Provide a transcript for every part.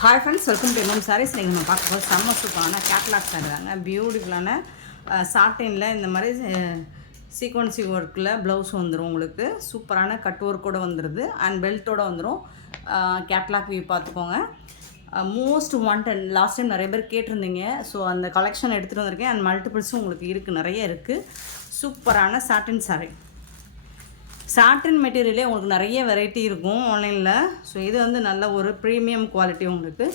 Hi friends, welcome to MM Sarees. நீங்கள் நம்ம பார்க்க போது செம்ம சூப்பரான கேட்லாக் சாரி தாங்க. பியூட்டிஃபுல்லான சாட்டினில் இந்த மாதிரி சீக்வன்சி ஒர்க்கில் ப்ளவுஸ் வந்துடும். உங்களுக்கு சூப்பரான கட் ஒர்க்கோடு வந்துடுது அண்ட் பெல்ட்டோடு வந்துடும். கேட்லாக் வியூ பார்த்துக்கோங்க. மோஸ்ட் வாண்டட், லாஸ்ட் டைம் நிறைய பேர் கேட்டிருந்தீங்க. ஸோ அந்த கலெக்ஷன் எடுத்துகிட்டு வந்திருக்கேன். அண்ட் மல்டிபிள்ஸும் உங்களுக்கு இருக்குது, நிறைய இருக்குது. சூப்பரான சாட்டின் சாரீ. சாட்டின் மெட்டீரியலே உங்களுக்கு நிறைய வெரைட்டி இருக்கும் ஆன்லைனில். ஸோ இது வந்து நல்ல ஒரு ப்ரீமியம் குவாலிட்டி உங்களுக்கு.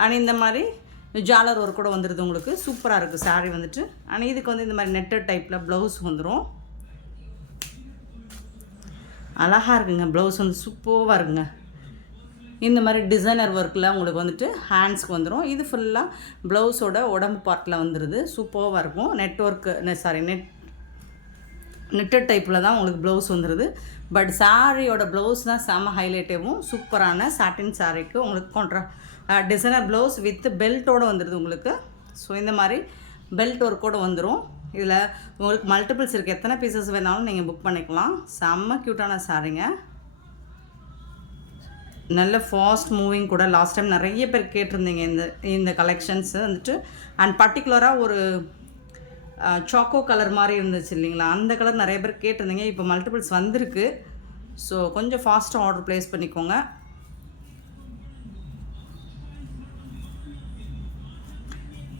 அண்ட் இந்த மாதிரி ஜாலர் ஒர்க் கூட வந்துடுது உங்களுக்கு. சூப்பராக இருக்குது சாரீ வந்துட்டு. அண்ட் இதுக்கு வந்து இந்த மாதிரி நெட்டட் டைப்பில் ப்ளவுஸ் வந்துடும். அழகாக இருக்குங்க. ப்ளவுஸ் வந்து சூப்பராக இருக்குங்க. இந்த மாதிரி டிசைனர் ஒர்க்கில் உங்களுக்கு வந்துட்டு ஹேண்ட்ஸ்க்கு வந்துடும். இது ஃபுல்லாக ப்ளவுஸோட உடம்பு பார்ட்டில் வந்துடுது. சூப்பராக இருக்கும். நெட்டட் டைப்பில் தான் உங்களுக்கு ப்ளவுஸ் வந்துடுது. பட் சாரியோட ப்ளவுஸ் தான் செம்ம ஹைலைட்டேவும். சூப்பரான சாட்டின் சாரீக்கு உங்களுக்கு டிசைனர் ப்ளவுஸ் வித் பெல்ட்டோடு வந்துடுது உங்களுக்கு. ஸோ இந்த மாதிரி பெல்ட் ஒர்க்கோடு வந்துடும். இதில் உங்களுக்கு மல்டிபிள்ஸ் இருக்குது. எத்தனை பீசஸ் வேணாலும் நீங்கள் புக் பண்ணிக்கலாம். செம்ம க்யூட்டான சாரீங்க. நல்ல ஃபாஸ்ட் மூவிங் கூட. லாஸ்ட் டைம் நிறைய பேர் கேட்டிருந்தீங்க இந்த கலெக்ஷன்ஸு வந்துட்டு. அண்ட் பர்டிகுலராக ஒரு சாக்கோ கலர் மாதிரி இருந்துச்சு இல்லைங்களா, அந்த கலர் நிறைய பேர் கேட்டிருந்தீங்க. இப்போ மல்டிபிள்ஸ் வந்திருக்கு. ஸோ கொஞ்சம் ஃபாஸ்ட்டாக ஆர்டர் ப்ளேஸ் பண்ணிக்கோங்க.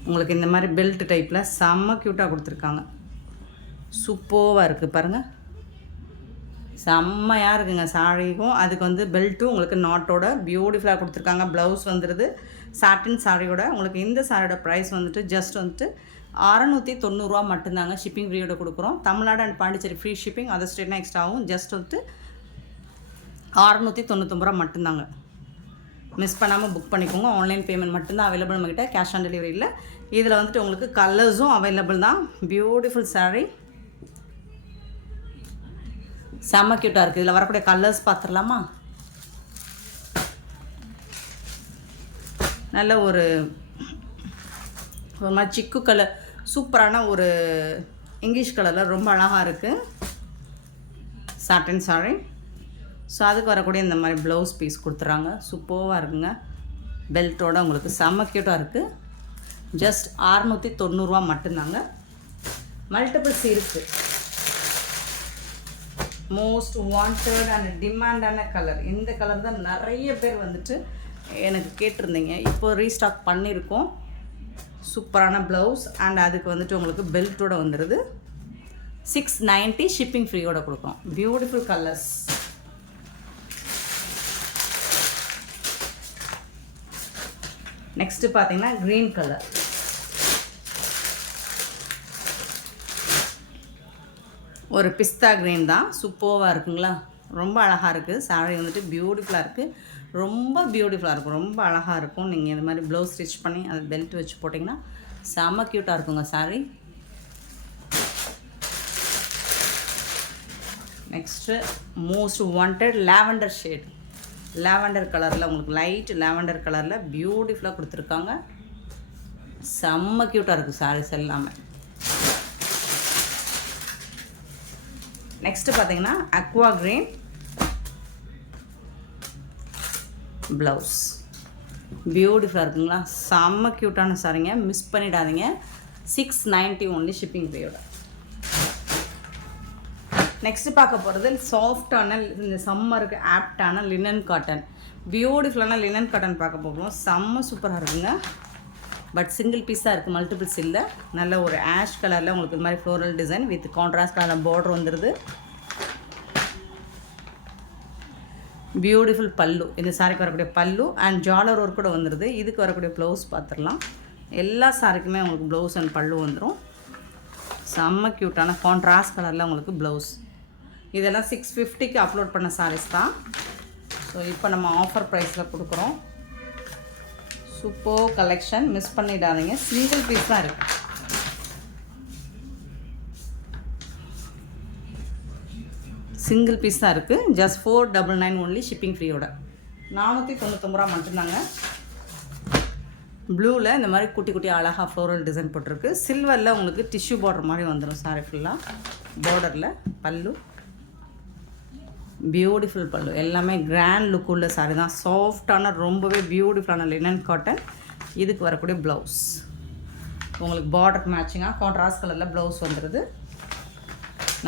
உங்களுக்கு இந்த மாதிரி பெல்ட் டைப்பில் செம்ம க்யூட்டாக கொடுத்துருக்காங்க. சூப்பராக இருக்குது பாருங்கள். செம்மையாக இருக்குங்க சாரிக்கும். அதுக்கு வந்து பெல்ட்டும் உங்களுக்கு நாட்டோட பியூட்டிஃபுல்லாக கொடுத்துருக்காங்க. ப்ளவுஸ் வந்துடுது சாட்டின் சாரியோட. உங்களுக்கு இந்த சாரியோட ப்ரைஸ் வந்துட்டு ஜஸ்ட் வந்துட்டு 690 மட்டும்தாங்க. ஷிப்பிங் ஃப்ரீயோட கொடுக்குறோம். Tamil Nadu and Pondicherry free shipping. Other ஸ்டேட்னா எக்ஸ்ட்ரா ஆகும். ஜஸ்ட் வந்துட்டு 699 மட்டும்தாங்க. மிஸ் பண்ணாமல் புக் பண்ணிக்கோங்க. ஆன்லைன் பேமெண்ட் மட்டும்தான் அவைலபிள் நம்மக்கிட்ட. கேஷ் ஆன் டெலிவரி இல்லை. இதில் வந்துட்டு உங்களுக்கு கலர்ஸும் அவைலபிள் தான். பியூட்டிஃபுல் சாரீ. செம்ம க்யூட்டாக இருக்குது. இதில் வரக்கூடிய கலர்ஸ் பார்த்துடலாமா? நல்ல ஒரு மாதிரி சிக்கு கலர், சூப்பரான ஒரு இங்கிலீஷ் கலரில் ரொம்ப அழகாக இருக்குது சாட்டின் சாரீ. ஸோ அதுக்கு வரக்கூடிய இந்த மாதிரி ப்ளவுஸ் பீஸ் கொடுத்துட்றாங்க. சூப்பராக இருக்குங்க. பெல்ட்டோடு உங்களுக்கு செம்ம க்யூட்டாக இருக்குது. ஜஸ்ட் 690 மட்டும்தாங்க. மல்டிபிள்ஸ் இருக்குது. மோஸ்ட் வாண்டட் அண்ட் டிமாண்டான கலர் இந்த கலர் தான் நிறைய பேர் வந்துட்டு எனக்கு கேட்டிருந்தீங்க. இப்போது ரீஸ்டாக் பண்ணியிருக்கோம். சூப்பரான ப்ளவுஸ் அண்ட் அதுக்கு வந்துட்டு உங்களுக்கு பெல்ட்டோடு வந்துடுது. 690 ஷிப்பிங் ஃப்ரீயோட கொடுக்குறோம். Beautiful colours. நெக்ஸ்ட்டு பார்த்தீங்கன்னா க்ரீன் கலர். ஒரு பிஸ்தா க்ரீன் தான். சூப்பராக இருக்குங்களா? ரொம்ப அழகாக இருக்குது. சாரீ வந்துட்டு பியூட்டிஃபுல்லாக இருக்குது. ரொம்ப பியூட்டிஃபுல்லாக இருக்கும். ரொம்ப அழகாக இருக்கும். நீங்கள் இந்த மாதிரி ப்ளவுஸ் ஸ்டிச் பண்ணி அது பெல்ட் வச்சு போட்டிங்கன்னா செம்ம க்யூட்டாக இருக்குங்க sari. Next most wanted lavender shade. Lavender கலரில் உங்களுக்கு லைட் லாவெண்டர் கலரில் பியூட்டிஃபுல்லாக கொடுத்துருக்காங்க. செம்ம க்யூட்டாக இருக்குது சாரீஸ் எல்லாமே. நெக்ஸ்ட்டு பார்த்தீங்கன்னா அக்வா க்ரீன் ப்ளவுஸ். பியூட்டிஃபுல்லாக இருக்குங்களா? செம்ம க்யூட்டான சாரிங்க. மிஸ் பண்ணிடாதீங்க. 690 ஒன்லி ஷிப்பிங் ஃப்ரீயோட. நெக்ஸ்ட்டு பார்க்க போகிறது சாஃப்டான இந்த சம்மருக்கு ஆப்டான லினன் காட்டன். பியூட்டிஃபுல்லான லினன் காட்டன் பார்க்க போகிறோம். செம்ம சூப்பராக இருக்குங்க. பட் சிங்கிள் பீஸ் தான் இருக்குது, மல்டிபிள்ஸ் இல்லை. நல்ல ஒரு ஆஷ் கலரில் உங்களுக்கு இது மாதிரி ஃப்ளோரல் டிசைன் வித் கான்ட்ராஸ்ட் கலரில் பார்டர் வந்துடுது. பியூட்டிஃபுல் பல்லு. இந்த சாரிக்கு வரக்கூடிய பல்லு அண்ட் ஜாலர் ஒர்க் கூட வந்துடுது. இதுக்கு வரக்கூடிய ப்ளவுஸ் பார்த்துடலாம். எல்லா சாரிக்குமே உங்களுக்கு ப்ளவுஸ் அண்ட் பல்லு வந்துடும். செம்ம க்யூட்டான கான்ட்ராஸ்ட் கலரில் உங்களுக்கு ப்ளவுஸ். இதெல்லாம் 650க்கு அப்லோட் பண்ண சாரீஸ் தான். ஸோ இப்போ நம்ம ஆஃபர் ப்ரைஸில் கொடுக்குறோம். Super collection. மிஸ் பண்ணிடாதீங்க. சிங்கிள் பீஸ் தான் இருக்குது. சிங்கிள் பீஸ் தான் இருக்குது. Just 499 only shipping ஃப்ரீயோட. 499 மட்டும்தாங்க. ப்ளூவில் இந்த மாதிரி குட்டி குட்டி அழகாக ஃப்ளோரல் டிசைன் போட்டிருக்கு. சில்வரில் உங்களுக்கு டிஷ்யூ பார்டர் மாதிரி வந்துடும் சாரி ஃபுல்லாக. பார்டரில் பல்லு பியூட்டிஃபுல் பல்லு, எல்லாமே கிராண்ட் லுக் உள்ள சாரி தான். சாஃப்டான ரொம்பவே பியூட்டிஃபுல்லான லினன் காட்டன். இதுக்கு வரக்கூடிய ப்ளவுஸ் உங்களுக்கு பார்டருக்கு மேட்சிங்காக கான்ட்ராஸ்ட் கலரில் ப்ளவுஸ் வந்துடுது.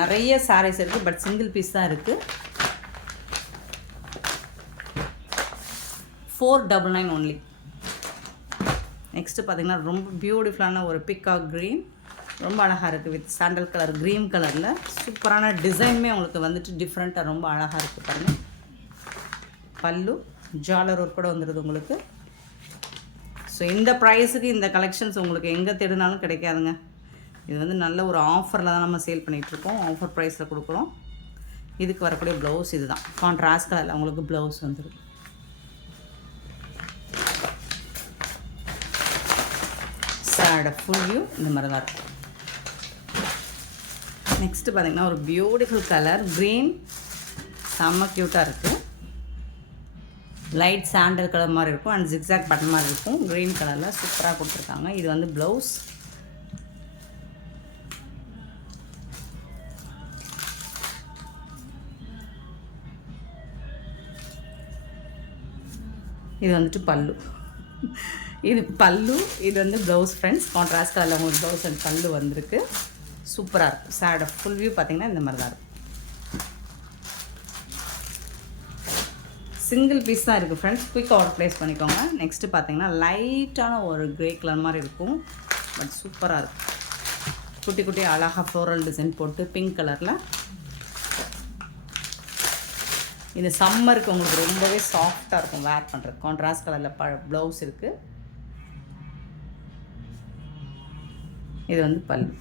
நிறைய சாரீஸ் இருக்குது, பட் சிங்கிள் பீஸ் தான் இருக்குது. 499 ஒன்லி. நெக்ஸ்ட்டு பார்த்திங்கன்னா ரொம்ப பியூட்டிஃபுல்லான ஒரு பிக்காக் க்ரீன், ரொம்ப அழகாக இருக்குது. வித் சாண்டல் கலர் க்ரீன் கலரில் சூப்பரான டிசைனுமே உங்களுக்கு வந்துட்டு டிஃப்ரெண்ட்டாக ரொம்ப அழகாக இருக்குது பாருங்கள். பல்லு ஜாலர் ஒர்க் கூட வந்துடுது உங்களுக்கு. ஸோ இந்த ப்ரைஸுக்கு இந்த கலெக்ஷன்ஸ் உங்களுக்கு எங்கே தேடினாலும் கிடைக்காதுங்க. இது வந்து நல்ல ஒரு ஆஃபரில் தான் நம்ம சேல் பண்ணிகிட்ருக்கோம், ஆஃபர் ப்ரைஸில் கொடுக்குறோம். இதுக்கு வரக்கூடிய ப்ளவுஸ் இது தான், கான்ட்ராஸ்ட் கலரில் உங்களுக்கு ப்ளவுஸ் வந்துடுது. சாரோட ஃபுல் வியூ இந்த மாதிரி தான் இருக்கும். நெக்ஸ்ட்டு பார்த்திங்கன்னா ஒரு பியூட்டிஃபுல் கலர் க்ரீன், செம்ம க்யூட்டாக இருக்குது. லைட் சாண்டல் கலர் மாதிரி இருக்கும் அண்ட் ஜிக்ஸாக் பட்டன் மாதிரி இருக்கும். க்ரீன் கலரில் சூப்பராக கொடுத்துருக்காங்க. இது வந்து ப்ளவுஸ். இது வந்துட்டு பல்லு. இது பல்லு, இது வந்து ப்ளவுஸ் ஃப்ரெண்ட்ஸ். கான்ட்ராஸ்ட் கலரில் உங்களுக்கு ப்ளவுஸ் அண்ட் பல்லு வந்திருக்கு. சூப்பராக இருக்கும். சாரோட ஃபுல் வியூ பார்த்திங்கன்னா இந்த மாதிரி தான் இருக்கும். சிங்கிள் பீஸ் தான் இருக்குது ஃப்ரெண்ட்ஸ், குயிக் ஆர்டர் ப்ளேஸ் பண்ணிக்கோங்க. நெக்ஸ்ட்டு பார்த்திங்கன்னா லைட்டான ஒரு க்ரே கலர் மாதிரி இருக்கும், பட் சூப்பராக இருக்கும். குட்டி குட்டி அழகாக ஃப்ளோரல் டிசைன் போட்டு பிங்க் கலரில். இந்த சம்மருக்கு உங்களுக்கு ரொம்பவே சாஃப்டாக இருக்கும் வேர் பண்ணுறது. கான்ட்ராஸ்ட் கலரில் ப்ளவுஸ் இருக்குது. இது வந்து பல்லு.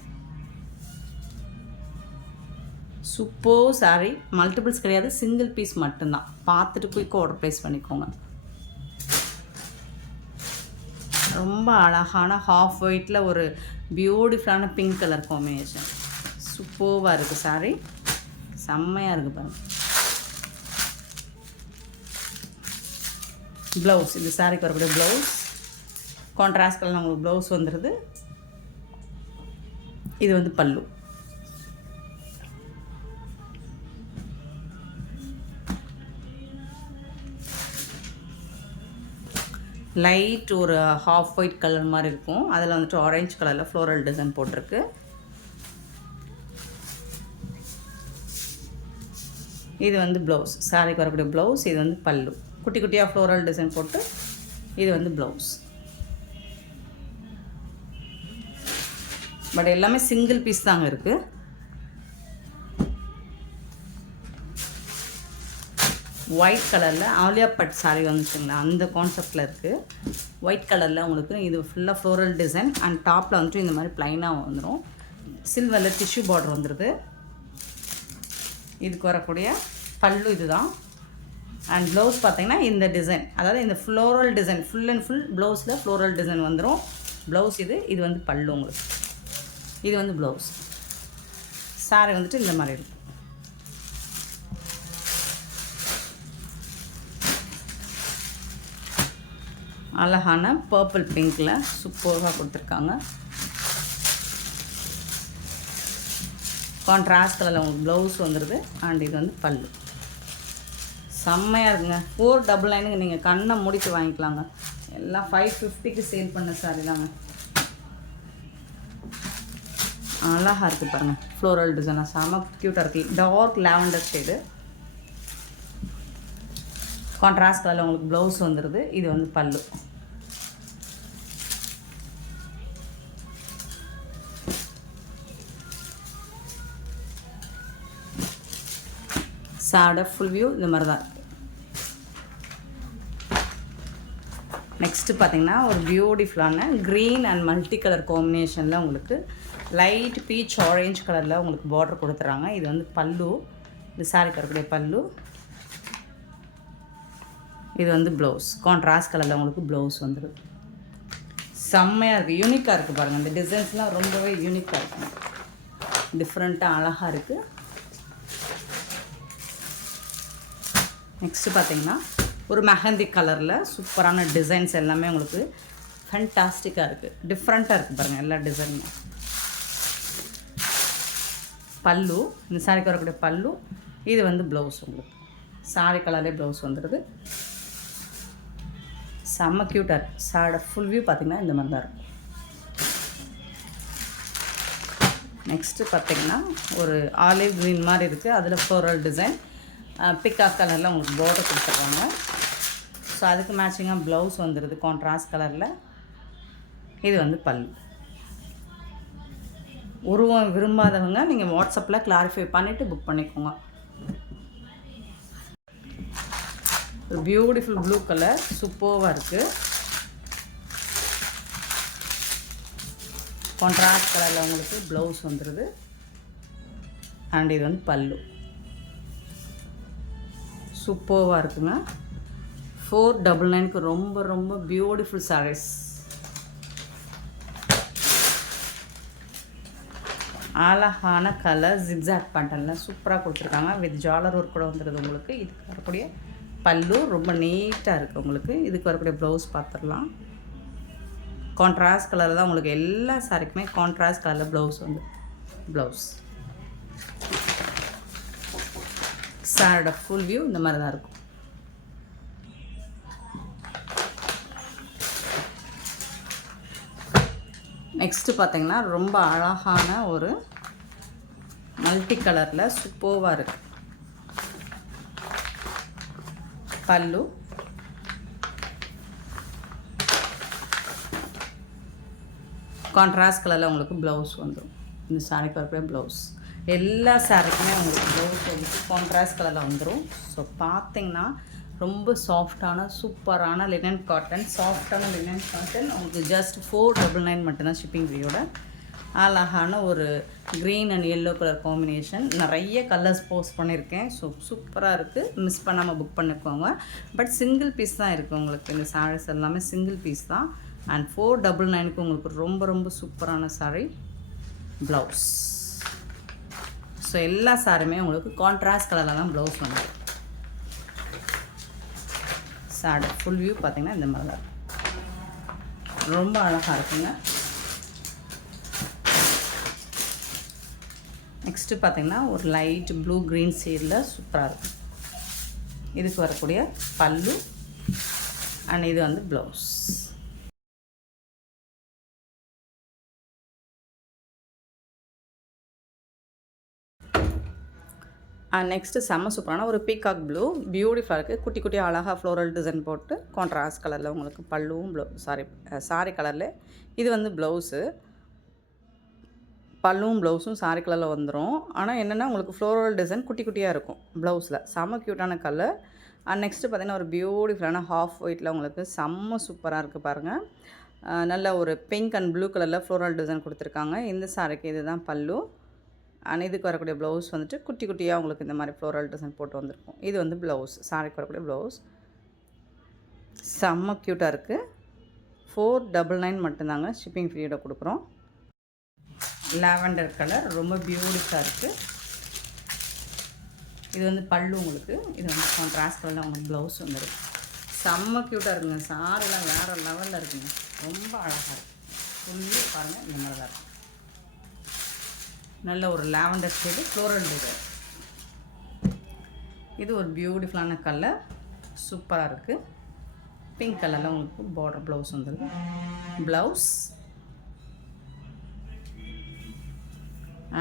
சூப்பர் சாரி, மல்டிபிள்ஸ் கிடையாது, சிங்கிள் பீஸ் மட்டும்தான். பார்த்துட்டு குயிக்காக ஆர்டர் ப்ளேஸ் பண்ணிக்கோங்க. ரொம்ப அழகான ஹாஃப் ஒயிட்டில் ஒரு பியூட்டிஃபுல்லான பிங்க் கலர் காம்பினேஷன். சூப்பராக இருக்குது சாரி, செம்மையாக இருக்குது பாருங்கள். ப்ளவுஸ், இந்த சாரிக்கு வரக்கூடிய ப்ளவுஸ் கான்ட்ராஸ்ட் கலர் உங்களுக்கு ப்ளவுஸ் வந்துடுது. இது வந்து பல்லு. லைட் ஒரு ஹாஃப் ஒயிட் கலர் மாதிரி இருக்கும், அதில் வந்துட்டு ஆரஞ்சு கலரில் ஃப்ளோரல் டிசைன் போட்டிருக்கு. இது வந்து ப்ளவுஸ், சாரிக்கு வரக்கூடிய ப்ளவுஸ். இது வந்து பல்லு, குட்டி குட்டியாக ஃப்ளோரல் டிசைன் போட்டு. இது வந்து ப்ளவுஸ். பட் எல்லாமே சிங்கிள் பீஸ் தாங்க இருக்குது. ஒயிட் கலரில் ஆலியா பட் சாரீ வந்துச்சுங்களா, அந்த கான்செப்டில் இருக்குது. ஒயிட் கலரில் உங்களுக்கு இது ஃபுல்லாக ஃப்ளோரல் டிசைன் அண்ட் டாப்பில் வந்துட்டு இந்த மாதிரி ப்ளைனாக வந்துடும். சில்வரில் டிஷ்யூ பார்டர் வந்துடுது. இதுக்கு வரக்கூடிய பல்லு இது தான். அண்ட் ப்ளவுஸ் பார்த்திங்கன்னா இந்த டிசைன், அதாவது இந்த floral design full and full ப்ளவுஸில் ஃப்ளோரல் டிசைன் வந்துடும். ப்ளவுஸ் இது வந்து பல்லு உங்களுக்கு. இது வந்து ப்ளவுஸ். சாரீ வந்துட்டு இந்த மாதிரி இருக்கும். அழகான பர்பிள் பிங்க்கில் சூப்பராக கொடுத்துருக்காங்க. கான்ட்ராஸ்ட் கலரில் உங்களுக்கு ப்ளவுஸ் வந்துடுது. அண்ட் இது வந்து பல்லு. செம்மையாக இருக்குங்க. 499க்கு நீங்கள் கண்ணை முடித்து வாங்கிக்கலாங்க. எல்லாம் 550க்கு சேல் பண்ண சாரி தாங்க. அழகாக இருக்குது பாருங்கள், ஃப்ளோரல் டிசைனாக செம்ம க்யூட்டாக இருக்குது. டார்க் லாவெண்டர் ஷேடு, கான்ட்ராஸ்ட் கலரில் உங்களுக்கு ப்ளவுஸ் வந்துடுது. இது வந்து பல்லு. சாரோட ஃபுல் வியூ இந்த மாதிரி தான் இருக்குது. நெக்ஸ்ட்டு பார்த்திங்கன்னா ஒரு பியூட்டிஃபுல்லான க்ரீன் அண்ட் மல்டி கலர் காம்பினேஷனில் உங்களுக்கு லைட் பீச் ஆரேஞ்ச் கலரில் உங்களுக்கு பார்டர் கொடுத்துட்றாங்க. இது வந்து பல்லு, இது சாரிக்கு வரக்கூடிய பல்லு. இது வந்து ப்ளவுஸ், கான்ட்ராஸ்ட் கலரில் உங்களுக்கு ப்ளவுஸ் வந்துடுது. செம்மையாக இருக்குது, யூனிக்காக இருக்குது பாருங்கள். இந்த டிசைன்ஸ்லாம் ரொம்பவே யூனிக்காக இருக்குது, டிஃப்ரெண்ட்டாக அழகாக இருக்குது. நெக்ஸ்ட்டு பார்த்திங்கன்னா ஒரு மெஹந்தி கலரில் சூப்பரான டிசைன்ஸ் எல்லாமே உங்களுக்கு ஃபேண்டாஸ்டிக்காக இருக்குது, டிஃப்ரெண்ட்டாக இருக்குது பாருங்கள் எல்லா டிசைனுமே. பல்லு, இந்த சாரிக்கு வரக்கூடிய பல்லு. இது வந்து ப்ளவுஸ் உங்களுக்கு. சாரி கலர்லேயே ப்ளவுஸ் வந்துடுது. செம்ம க்யூட்டாக இருக்குது. சாரோட ஃபுல் வியூ பார்த்திங்கன்னா இந்த மாதிரி தான் இருக்கும். நெக்ஸ்ட்டு பார்த்திங்கன்னா ஒரு ஆலிவ் க்ரீன் மாதிரி இருக்குது. அதில் ஃப்ளோரல் டிசைன் பிக்காக் கலரில் உங்களுக்கு பார்டர் கொடுத்துருக்காங்க. ஸோ அதுக்கு மேட்சிங்காக ப்ளவுஸ் வந்துடுது கான்ட்ராஸ்ட் கலரில். இது வந்து பல்லு. உருவம் விரும்பாதவங்க நீங்கள் வாட்ஸ்அப்பில் கிளாரிஃபை பண்ணிவிட்டு புக் பண்ணிக்கோங்க. ஒரு பியூட்டிஃபுல் ப்ளூ கலர் சூப்பராக இருக்குது. கான்ட்ராஸ்ட் கலரில் உங்களுக்கு ப்ளவுஸ் வந்துடுது. அண்ட் இது வந்து பல்லு. சூப்பராக இருக்குங்க. 499க்கு ரொம்ப ரொம்ப பியூட்டிஃபுல் சாரீஸ். அழகான கலர் ஜிக்ஸாக் பேட்டர்னில் சூப்பராக கொடுத்துருக்காங்க. வித் ஜாலர் ஒர்க் கூட வந்துடுது உங்களுக்கு. இதுக்கு வரக்கூடிய பல்லு ரொம்ப நீட்டாக இருக்குது உங்களுக்கு. இதுக்கு வரக்கூடிய ப்ளவுஸ் பார்த்துடலாம். கான்ட்ராஸ்ட் கலர் தான் உங்களுக்கு எல்லா சாரிக்குமே கான்ட்ராஸ்ட் கலரில் ப்ளவுஸ் வந்து ப்ளவுஸ். சாரோட ஃபுல் வியூ இந்த மாதிரி தான் இருக்கும். நெக்ஸ்ட்டு பார்த்திங்கன்னா ரொம்ப அழகான ஒரு மல்டி கலரில் சூப்பராக இருக்குது. பல்லு கான்ட்ராஸ்ட் கலரில் உங்களுக்கு ப்ளவுஸ் வந்துடும். இந்த சாரிக்கு வரக்கூடிய ப்ளவுஸ் எல்லா சாரிக்குமே உங்களுக்கு ப்ளவுஸ் வந்து கான்ட்ராஸ்ட் கலரில் வந்துடும். ஸோ பார்த்திங்கன்னா ரொம்ப சாஃப்டான சூப்பரான லினன் காட்டன். சாஃப்டான லினன் காட்டன் உங்களுக்கு ஜஸ்ட் 499 மட்டும்தான் ஷிப்பிங் ஃப்ரீயோட. அழகான ஒரு green and yellow colour combination. நிறைய கலர்ஸ் போஸ்ட் பண்ணியிருக்கேன். ஸோ சூப்பராக இருக்குது. மிஸ் பண்ணாமல் புக் பண்ணிக்கோங்க. பட் சிங்கிள் பீஸ் தான் இருக்குது உங்களுக்கு. இந்த சாரீஸ் எல்லாமே சிங்கிள் பீஸ் தான். அண்ட் 499க்கு உங்களுக்கு ரொம்ப ரொம்ப சூப்பரான சாரீ. ப்ளவுஸ் ஸோ எல்லா சாரியுமே உங்களுக்கு கான்ட்ராஸ்ட் கலரில் தான் ப்ளவுஸ் வந்து. சாரி ஃபுல் வியூ பார்த்திங்கன்னா இந்த மாதிரி தான் ரொம்ப அழகாக இருக்குங்க. நெக்ஸ்ட்டு பார்த்திங்கன்னா ஒரு லைட் ப்ளூ க்ரீன் ஷேடில் சூப்பராக இருக்கும். இதுக்கு வரக்கூடிய பல்லு அண்ட் இது வந்து ப்ளவுஸ். நெக்ஸ்ட்டு செம்ம சூப்பரான ஒரு பீகாக் ப்ளூ பியூட்டிஃபுல்லாக இருக்குது. குட்டி குட்டி அழகாக ஃப்ளோரல் டிசைன் போட்டு கான்ட்ராஸ்ட் கலரில் உங்களுக்கு பல்லுவும் சாரி கலரில் இது வந்து ப்ளவுஸு. பல்லுவும் ப்ளவுஸும் சாரி கலரில் வந்துடும். ஆனால் என்னென்னா உங்களுக்கு ஃப்ளோரல் டிசைன் குட்டி குட்டியாக இருக்கும் ப்ளவுஸில். செம்ம க்யூட்டான கலர். நெக்ஸ்ட்டு பார்த்திங்கன்னா ஒரு பியூட்டிஃபுல்லான ஹாஃப் ஒயிட்டில் உங்களுக்கு செம்ம சூப்பராக இருக்குது பாருங்கள். நல்ல ஒரு பிங்க் அண்ட் ப்ளூ கலரில் ஃப்ளோரல் டிசைன் கொடுத்துருக்காங்க. இந்த சாரிக்கு இது தான் பல்லு. அண்ட் இதுக்கு வரக்கூடிய ப்ளவுஸ் வந்துட்டு குட்டி குட்டியாக உங்களுக்கு இந்த மாதிரி ஃப்ளோரல் டிசைன் போட்டு வந்திருக்கும். இது வந்து ப்ளவுஸ். சாரிக்கு வரக்கூடிய ப்ளவுஸ் செம்ம க்யூட்டாக இருக்குது. 499 மட்டும்தாங்க ஷிப்பிங் ஃப்ரீயோட கொடுக்குறோம். லாவெண்டர் கலர் ரொம்ப பியூட்டிஃபுல்லாக இருக்குது. இது வந்து பல்லு உங்களுக்கு. இது வந்து கான்ட்ராஸ்ட் கலரில் உங்களுக்கு ப்ளவுஸ் வந்துடும். செம்ம க்யூட்டாக இருக்குங்க. சாரிலாம் வேறு லெவலில் இருக்குங்க. ரொம்ப அழகாக இருக்குது. ஃபுல்லி பாருங்கள் இந்த மாதிரி தான் இருக்கும். நல்ல ஒரு லாவெண்டர் ஷேடு ஃப்ளோரல் டிசைன். இது ஒரு பியூட்டிஃபுல்லான கலர் சூப்பராக இருக்குது. பிங்க் கலரில் உங்களுக்கு பார்டர் ப்ளவுஸ் வந்துருக்கு. ப்ளவுஸ்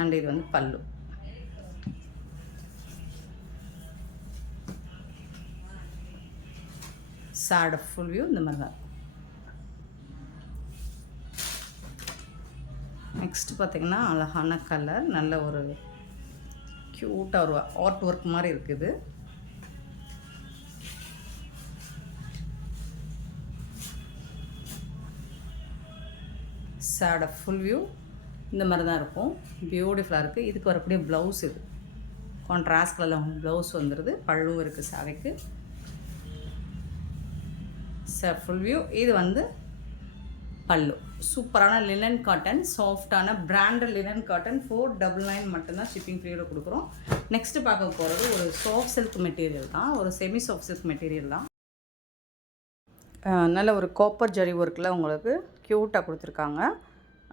அண்ட் இது வந்து பல்லு. சாரோட ஃபுல் வியூ இந்த மாதிரி தான். நெக்ஸ்ட்டு பார்த்திங்கன்னா அழகான கலர். நல்ல ஒரு க்யூட்டாக ஒரு ஆர்ட் ஒர்க் மாதிரி இருக்குது. சாரோட ஃபுல் வியூ இந்த மாதிரி தான் இருக்கும். பியூட்டிஃபுல்லாக இருக்குது. இதுக்கு வரக்கூடிய ப்ளவுஸ் இது கான்ட்ராஸ்ட் கலரில் ப்ளவுஸ் வந்துடுது. பல்லுவும் இருக்குது சாரிக்கு. ஃபுல் வியூ இது வந்து பல்லு. சூப்பரான லினன் காட்டன், சாஃப்டான பிராண்டட் லினன் காட்டன். 499 மட்டும்தான் ஷிப்பிங் ஃப்ரீயோட கொடுக்குறோம். நெக்ஸ்ட்டு பார்க்க போகிறது ஒரு சாஃப்ட் சில்க் மெட்டீரியல் தான். ஒரு செமி சாஃப்ட் சில்க் மெட்டீரியல் தான். நல்ல ஒரு காப்பர் ஜரி ஒர்க்கில் உங்களுக்கு க்யூட்டாக கொடுத்துருக்காங்க.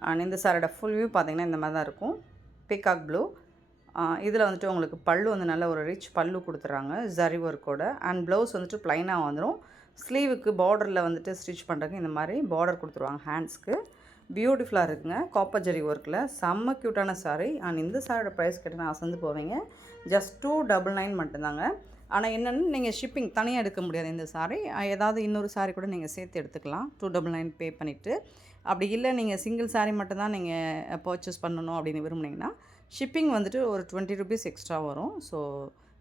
அண்ட் இந்த சாரோட ஃபுல் வியூ பார்த்திங்கன்னா இந்த மாதிரி தான் இருக்கும். பீகாக் ப்ளூ இதில் வந்துட்டு உங்களுக்கு பல்லு வந்து நல்ல ஒரு ரிச் பல்லு கொடுத்துட்றாங்க ஜரி ஒர்க்கோட. அண்ட் ப்ளவுஸ் வந்துட்டு ப்ளைனாக வந்துடும். ஸ்லீவுக்கு பார்டரில் வந்துட்டு ஸ்டிச் பண்ணுறதுக்கு இந்த மாதிரி பார்டர் கொடுத்துருவாங்க ஹேண்ட்ஸ்க்கு. பியூட்டிஃபுல்லாக இருக்குங்க. காப்பர் ஜரி ஒர்க்கில் செம்ம க்யூட்டான சாரீ. அண்ட் இந்த சாரியோட ப்ரைஸ் கேட்டால் அசந்து போவீங்க. ஜஸ்ட் 299 மட்டும்தாங்க. ஆனால் என்னென்னு நீங்கள் ஷிப்பிங் தனியாக எடுக்க முடியாது இந்த சாரீ. ஏதாவது இன்னொரு சாரீ கூட நீங்கள் சேர்த்து எடுத்துக்கலாம் 299 பே பண்ணிவிட்டு. அப்படி இல்லை நீங்கள் சிங்கிள் சாரீ மட்டும்தான் நீங்கள் பர்ச்சேஸ் பண்ணணும் அப்படின்னு விரும்புனீங்கன்னா ஷிப்பிங் வந்துட்டு ஒரு 20 ருபீஸ் எக்ஸ்ட்ரா வரும். ஸோ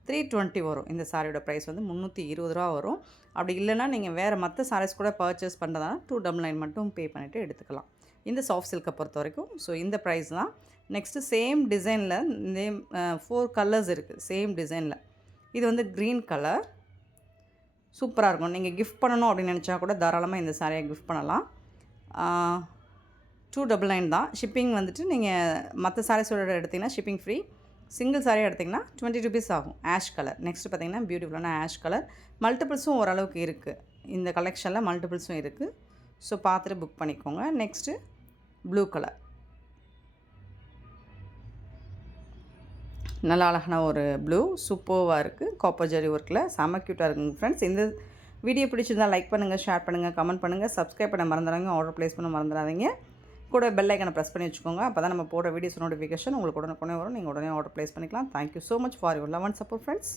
320 வரும். இந்த சாரியோட ப்ரைஸ் வந்து 320 ரூபா வரும். அப்படி இல்லைனா நீங்கள் வேறு மற்ற சாரீஸ் கூட பர்ச்சேஸ் பண்ணுறதா 299 மட்டும் பே பண்ணிவிட்டு எடுத்துக்கலாம் இந்த சாஃப்ட் சில்கை பொறுத்த வரைக்கும். ஸோ இந்த ப்ரைஸ் தான். நெக்ஸ்ட்டு சேம் டிசைனில் இந்த 4 கலர்ஸ் இருக்குது சேம் டிசைனில். இது வந்து க்ரீன் கலர் சூப்பராக இருக்கும். நீங்கள் கிஃப்ட் பண்ணணும் அப்படின்னு நினச்சா கூட தாராளமாக இந்த சாரியை கிஃப்ட் பண்ணலாம். 299 தான். ஷிப்பிங் வந்துட்டு நீங்கள் மற்ற சாரீஸோட எடுத்திங்கன்னா ஷிப்பிங் ஃப்ரீ. சிங்கிள் சாரீ எடுத்திங்கன்னா 20 ருபீஸ் ஆகும். Ash colour. நெக்ஸ்ட்டு பார்த்திங்கன்னா பியூட்டிஃபுல்லான ஆஷ் கலர். மல்டிபிள்ஸும் ஓரளவுக்கு இருக்குது இந்த கலெக்ஷனில். மல்டிபிள்ஸும் இருக்குது. ஸோ பார்த்துட்டு புக் பண்ணிக்கோங்க. Next blue colour. நல்லா அழகான ஒரு ப்ளூ சூப்பர்வாக இருக்குது. காப்பர் ஜரி ஒர்க்கில் செம்ம க்யூட்டாக இருக்குங்க ஃப்ரெண்ட்ஸ். இந்த வீடியோ பிடிச்சிருந்தால் லைக் பண்ணுங்கள், ஷேர் பண்ணுங்கள், கமெண்ட் பண்ணுங்கள், சப்ஸ்கிரைப் பண்ண மறந்துடாதீங்க, ஆர்டர் ப்ளேஸ் பண்ண மறந்துடாதீங்க. கூட பெல் ஐக்கனை ப்ரெஸ் பண்ணி வச்சுக்கோங்க. அப்போ தான் நம்ம போடுற வீடியோஸ் நோட்டிஃபிகேஷன் உங்களுக்கு உடனே வரும். நீங்கள் உடனே ஆர்டர் ப்ளேஸ் பண்ணிக்கலாம். Thank you so much for your love and support friends.